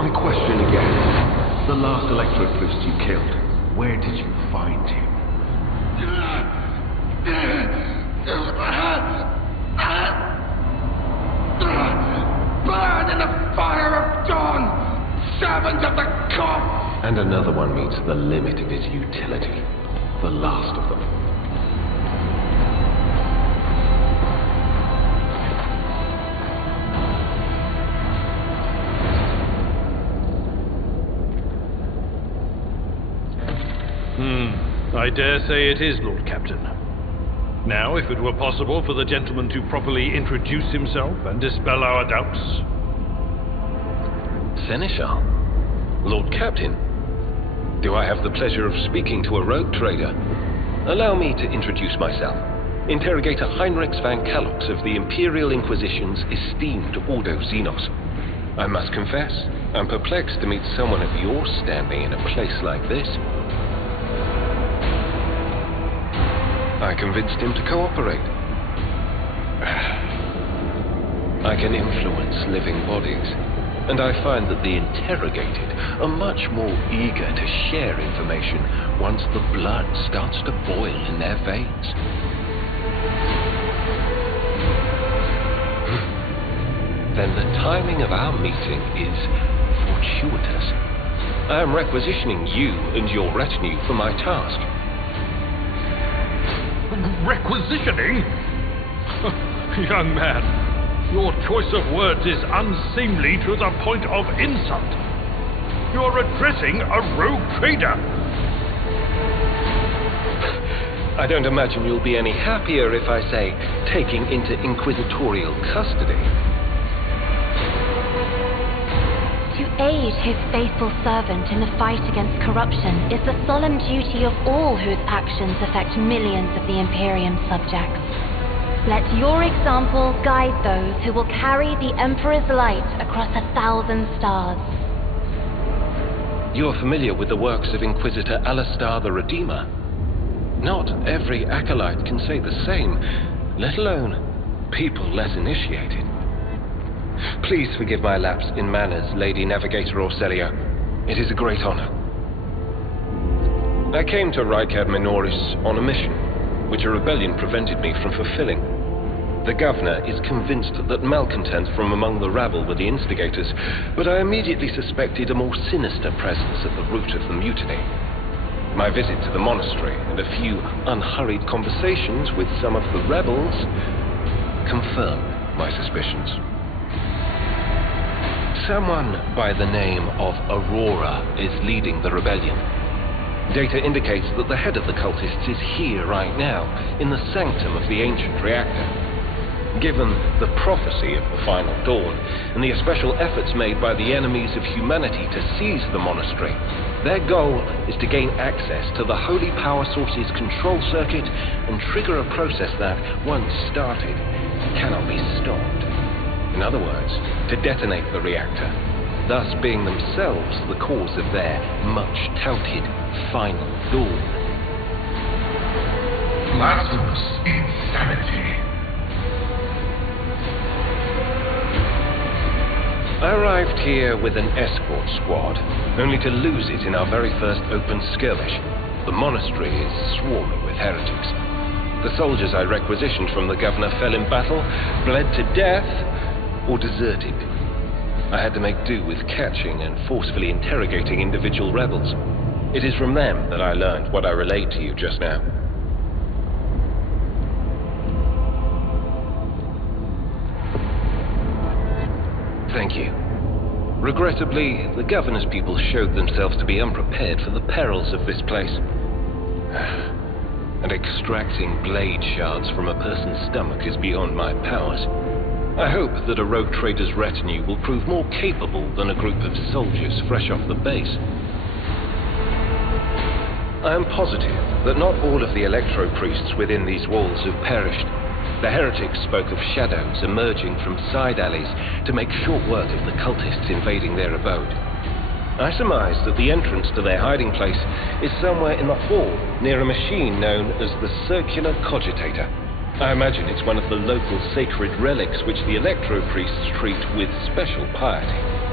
My question again. The last electro-priest you killed, where did you find him? Burn in the fire of dawn! Servant of the cock! And another one meets the limit of his utility. The last of them. I dare say it is, Lord Captain. Now, if it were possible for the gentleman to properly introduce himself and dispel our doubts. Seneschal? Lord Captain? Do I have the pleasure of speaking to a rogue trader? Allow me to introduce myself. Interrogator Heinrich van Kalox of the Imperial Inquisition's esteemed Ordo Xenos. I must confess, I'm perplexed to meet someone of your standing in a place like this. I convinced him to cooperate. I can influence living bodies, and I find that the interrogated are much more eager to share information once the blood starts to boil in their veins. Then the timing of our meeting is fortuitous. I am requisitioning you and your retinue for my task. Requisitioning? Young man, your choice of words is unseemly to the point of insult. You're addressing a rogue trader. I don't imagine you'll be any happier if I say taking into inquisitorial custody. To aid his faithful servant in the fight against corruption is the solemn duty of all whose actions affect millions of the Imperium's subjects. Let your example guide those who will carry the Emperor's light across 1,000 stars. You're familiar with the works of Inquisitor Alistar the Redeemer. Not every acolyte can say the same, let alone people less initiated. Please forgive my lapse in manners, Lady Navigator Orselio. It is a great honor. I came to Rykad Minoris on a mission, which a rebellion prevented me from fulfilling. The governor is convinced that malcontents from among the rabble were the instigators, but I immediately suspected a more sinister presence at the root of the mutiny. My visit to the monastery and a few unhurried conversations with some of the rebels confirmed my suspicions. Someone by the name of Aurora is leading the rebellion. Data indicates that the head of the cultists is here right now, in the sanctum of the ancient reactor. Given the prophecy of the final dawn, and the especial efforts made by the enemies of humanity to seize the monastery, their goal is to gain access to the holy power source's control circuit and trigger a process that, once started, cannot be stopped. In other words, to detonate the reactor, thus being themselves the cause of their much-touted final dawn. Blasphemous insanity. I arrived here with an escort squad, only to lose it in our very first open skirmish. The monastery is swarming with heretics. The soldiers I requisitioned from the governor fell in battle, bled to death, or deserted. I had to make do with catching and forcefully interrogating individual rebels. It is from them that I learned what I relayed to you just now. Thank you. Regrettably, the governor's people showed themselves to be unprepared for the perils of this place. And extracting blade shards from a person's stomach is beyond my powers. I hope that a rogue trader's retinue will prove more capable than a group of soldiers fresh off the base. I am positive that not all of the electro-priests within these walls have perished. The heretics spoke of shadows emerging from side alleys to make short work of the cultists invading their abode. I surmise that the entrance to their hiding place is somewhere in the hall near a machine known as the Circular Cogitator. I imagine it's one of the local sacred relics which the electro-priests treat with special piety.